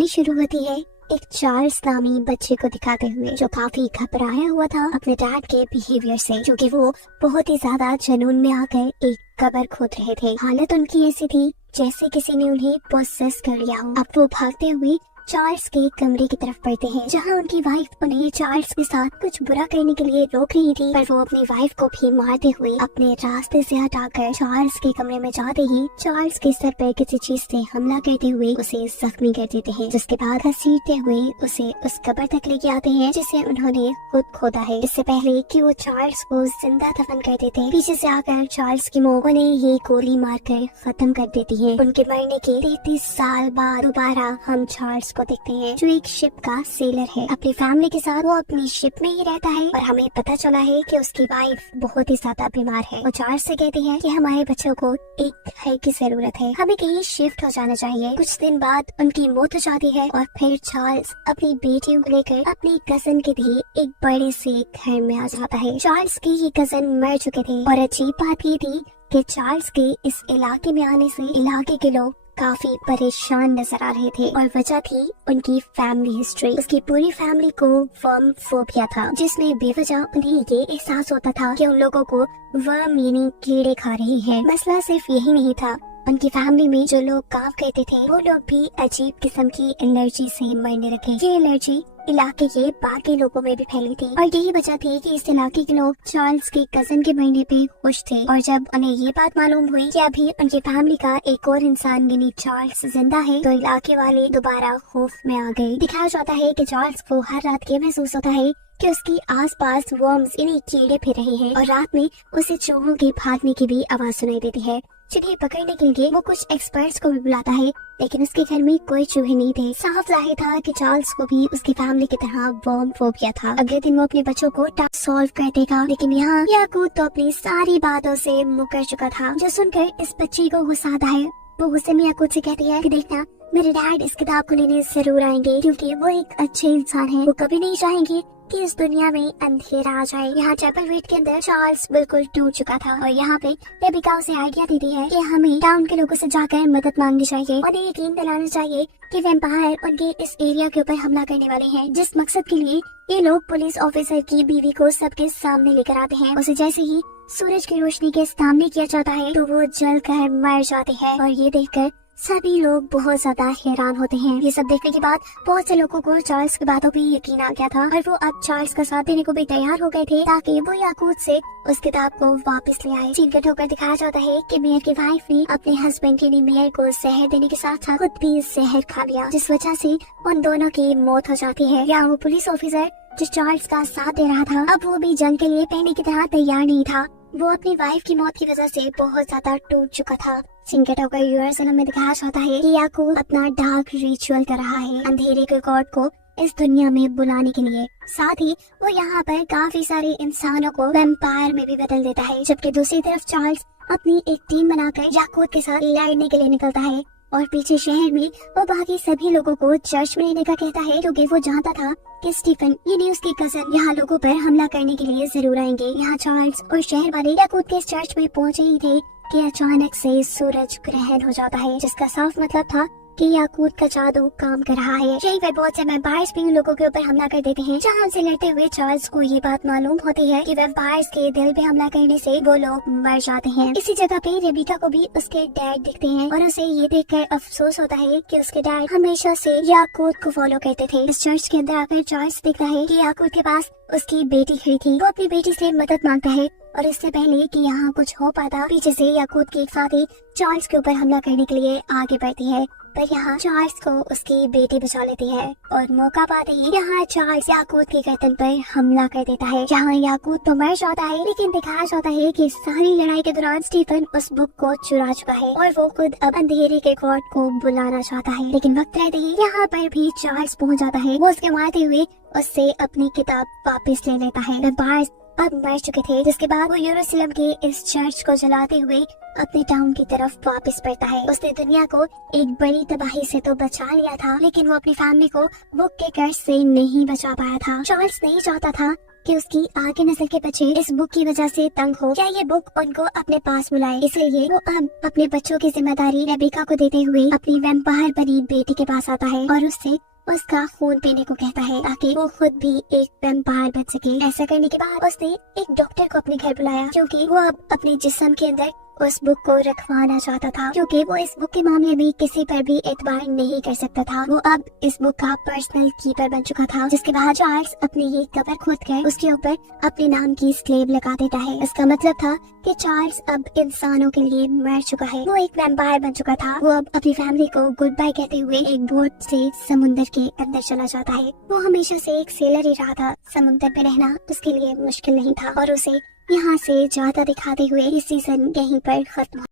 कहानी शुरू होती है एक चार्ल्स नामी बच्चे को दिखाते हुए, जो काफी घबराया हुआ था अपने डैड के बिहेवियर से, क्योंकि वो बहुत ही ज्यादा जुनून में आकर एक कब्र खोद रहे थे। हालत उनकी ऐसी थी जैसे किसी ने उन्हें पोसेस कर लिया हो। अब वो भागते हुए चार्ल्स के कमरे की तरफ बढ़ते हैं, जहां उनकी वाइफ उन्हें चार्ल्स के साथ कुछ बुरा करने के लिए रोक रही थी, पर वो अपनी वाइफ को भी मारते हुए अपने रास्ते से हटाकर चार्ल्स के कमरे में जाते ही चार्ल्स के सर पर किसी चीज से हमला करते हुए उसे जख्मी कर देते हैं, जिसके बाद घसीटते हुए उसे उस कब्र तक लेके आते हैं जिसे उन्होंने खुद खोदा है। इससे पहले कि वो चार्ल्स को जिंदा दफन कर देते, पीछे से आकर चार्ल्स की मौत उन्हें ये गोली मारकर खत्म कर देती है। उनके मरने के 33 साल बाद दोबारा हम चार्ल्स को देखते हैं, जो एक शिप का सेलर है। अपनी फैमिली के साथ वो अपनी शिप में ही रहता है और हमें पता चला है कि उसकी वाइफ बहुत ही ज्यादा बीमार है। वो चार्ल्स से कहती है कि हमारे बच्चों को एक घर की जरूरत है, हमें कहीं शिफ्ट हो जाना चाहिए। कुछ दिन बाद उनकी मौत हो जाती है और फिर चार्ल्स अपनी बेटियों को लेकर अपनी कजन के लिए एक बड़े से घर में आ जाता है। चार्ल्स की ये कजन मर चुके थे और अजीब बात ये थी कि चार्ल्स के इस इलाके में आने से इलाके के लोग काफी परेशान नजर आ रहे थे और वजह थी उनकी फैमिली हिस्ट्री। उसकी पूरी फैमिली को वर्म फोबिया था, जिसमें बेवजह उन्हें ये एहसास होता था कि उन लोगों को वर्म यानी कीड़े खा रहे हैं। मसला सिर्फ यही नहीं था, उनकी फैमिली में जो लोग काम करते थे वो लोग भी अजीब किस्म की एलर्जी से मरने लगे। ये एलर्जी इलाके के बाकी लोगों में भी फैली थी और यही वजह थी कि इस इलाके के लोग चार्ल्स के कजन के मरने पे खुश थे। और जब उन्हें ये बात मालूम हुई कि अभी उनकी फैमिली का एक और इंसान यानी चार्ल्स जिंदा है, तो इलाके वाले दोबारा खौफ में आ गए। दिखाया जाता है कि चार्ल्स को हर रात ये महसूस होता है कि उसकी आसपास वर्म्स यानी कीड़े फिर रहे हैं और रात में उसे चूहों के भागने की भी आवाज सुनाई देती है, जिन्हें पकड़ने के लिए वो कुछ एक्सपर्ट्स को भी बुलाता है, लेकिन उसके घर में कोई चूहे नहीं थे। साफ जाहिर था कि चार्ल्स को भी उसकी फैमिली की तरह वर्म फोबिया था। अगले दिन वो अपने बच्चों को टास्क सॉल्व कर देगा, लेकिन यहाँ याकूत तो अपनी सारी बातों से मुकर चुका था। जो सुनकर इस बच्ची को गुस्सा आता है, वो गुस्से में याकूत से कहती है कि देखना, मेरे डैड इस किताब को लेने जरूर आएंगे, क्योंकि वो एक अच्छे इंसान है। वो कभी नहीं चाहेंगे कि इस दुनिया में अंधेरा आ जाए। यहाँ चैपलवेट के अंदर चार्ल्स बिल्कुल टूट चुका था और यहाँ पे रेबिका उसे आइडिया देती है कि हमें टाउन के लोगों से जाकर मदद मांगनी चाहिए, उन्हें यकीन दिलाना चाहिए कि वैम्पायर उनके इस एरिया के ऊपर हमला करने वाले हैं, जिस मकसद के लिए ये लोग पुलिस ऑफिसर की बीवी को सबके सामने लेकर आते हैं। उसे जैसे ही सूरज की रोशनी के सामने किया जाता है तो वो जल कर मर जाते हैं और ये देखकर सभी लोग बहुत ज्यादा हैरान होते हैं। ये सब देखने के बाद बहुत से लोगों को चार्ल्स की बातों पे यकीन आ गया था और वो अब चार्ल्स का साथ देने को भी तैयार हो गए थे, ताकि वो याकूत से उस किताब को वापस ले आए। चीन होकर दिखाया जाता है कि मेयर की वाइफ ने अपने हस्बैंड यानी मेयर को जहर देने के साथ साथ खुद भी जहर खा लिया, जिस वजह से उन दोनों की मौत हो जाती है। यहाँ वो पुलिस ऑफिसर जो चार्ल्स का साथ दे रहा था, अब वो भी जंग के लिए पहले की तरह तैयार नहीं था। वो अपनी वाइफ की मौत की वजह से बहुत ज्यादा टूट चुका था। सिंकेट होकर यूएसएल में दिखाया जाता है कि याकूब अपना डार्क रिचुअल कर रहा है अंधेरे के गॉड को इस दुनिया में बुलाने के लिए। साथ ही वो यहाँ पर काफी सारे इंसानों को वैम्पायर में भी बदल देता है, जबकि दूसरी तरफ चार्ल्स अपनी एक टीम बनाकर याकूब के साथ लड़ने के लिए निकलता है और पीछे शहर में वो बाकी सभी लोगों को चर्च में लेने का कहता है, क्योंकि वो जानता था कि स्टीफन यानी उसकी कजन यहाँ लोगों पर हमला करने के लिए जरूर आएंगे। यहाँ चार्ल्स और शहर वाले याकूब के चर्च में पहुँचे ही थे कि अचानक से सूरज ग्रहण हो जाता है, जिसका साफ मतलब था कि याकूत का जादू काम कर रहा है। यही पर बहुत से वैम्पायर्स भी लोगों के ऊपर हमला कर देते हैं। जहाँ से लड़ते हुए चार्ल्स को ये बात मालूम होती है कि वैम्पायर्स के दिल पे हमला करने से वो लोग मर जाते हैं। इसी जगह पे रेबिका को भी उसके डैड दिखते हैं और उसे ये देखकर अफसोस होता है कि उसके डैड हमेशा से याकूत को फॉलो करते थे। इस चर्च के अंदर आकर चार्ल्स देखता है कि याकूत के पास उसकी बेटी खड़ी थी। वो अपनी बेटी से मदद मांगता है और इससे पहले कि यहाँ कुछ हो पाता, पीछे से याकूत की एक साथी चार्ल्स के ऊपर हमला करने के लिए आगे बढ़ती है, पर यहाँ चार्ल्स को उसकी बेटी बचा लेती है और मौका पाते ही यहाँ चार्ल्स याकूत के गर्दन पर हमला कर देता है। यहाँ याकूत तो मर जाता है, लेकिन दिखाया जाता है कि सारी लड़ाई के दौरान स्टीफन उस बुक को चुरा चुका है और वो खुद अब अंधेरे के गॉड को बुलाना चाहता है। लेकिन वक्त रहते ही यहाँ पर भी चार्ल्स पहुँच जाता है। वो उसके मारते हुए उससे अपनी किताब वापस ले लेता है। वैम्पायर्स अब मर चुके थे, जिसके बाद वो यरूशलेम के इस चर्च को जलाते हुए अपने टाउन की तरफ वापस बढ़ता है। उसने दुनिया को एक बड़ी तबाही से तो बचा लिया था, लेकिन वो अपनी फैमिली को बुक के कर्ज से नहीं बचा पाया था। चार्ल्स नहीं चाहता था कि उसकी आगे नस्ल के बच्चे इस बुक की वजह से तंग हो। क्या ये बुक उनको अपने पास बुलाए, इसलिए वो अब अपने बच्चों की जिम्मेदारी रेबेका को देते हुए अपनी वैम्पायर बनी बेटी के पास आता है और उससे उसका खून पीने को कहता है ताकि वो खुद भी एक वैम्पायर बन सके। ऐसा करने के बाद उसने एक डॉक्टर को अपने घर बुलाया क्योंकि वो अब अपने जिस्म के अंदर उस बुक को रखवाना चाहता था, क्योंकि वो इस बुक के मामले में किसी पर भी एतबार नहीं कर सकता था। वो अब इस बुक का पर्सनल कीपर बन चुका था, जिसके बाद चार्ल्स अपनी ये कबर खोद कर उसके ऊपर अपने नाम की स्लेब लगा देता है। इसका मतलब था कि चार्ल्स अब इंसानों के लिए मर चुका है, वो एक वैम्पायर बन चुका था। वो अब अपनी फैमिली को गुड बाय कहते हुए एक बोट से समुद्र के अंदर चला जाता है। वो हमेशा से एक सेलर ही रहा था, समुद्र में रहना उसके लिए मुश्किल नहीं था और उसे यहाँ से ज्यादा दिखाते हुए इस सीजन यहीं पर खत्म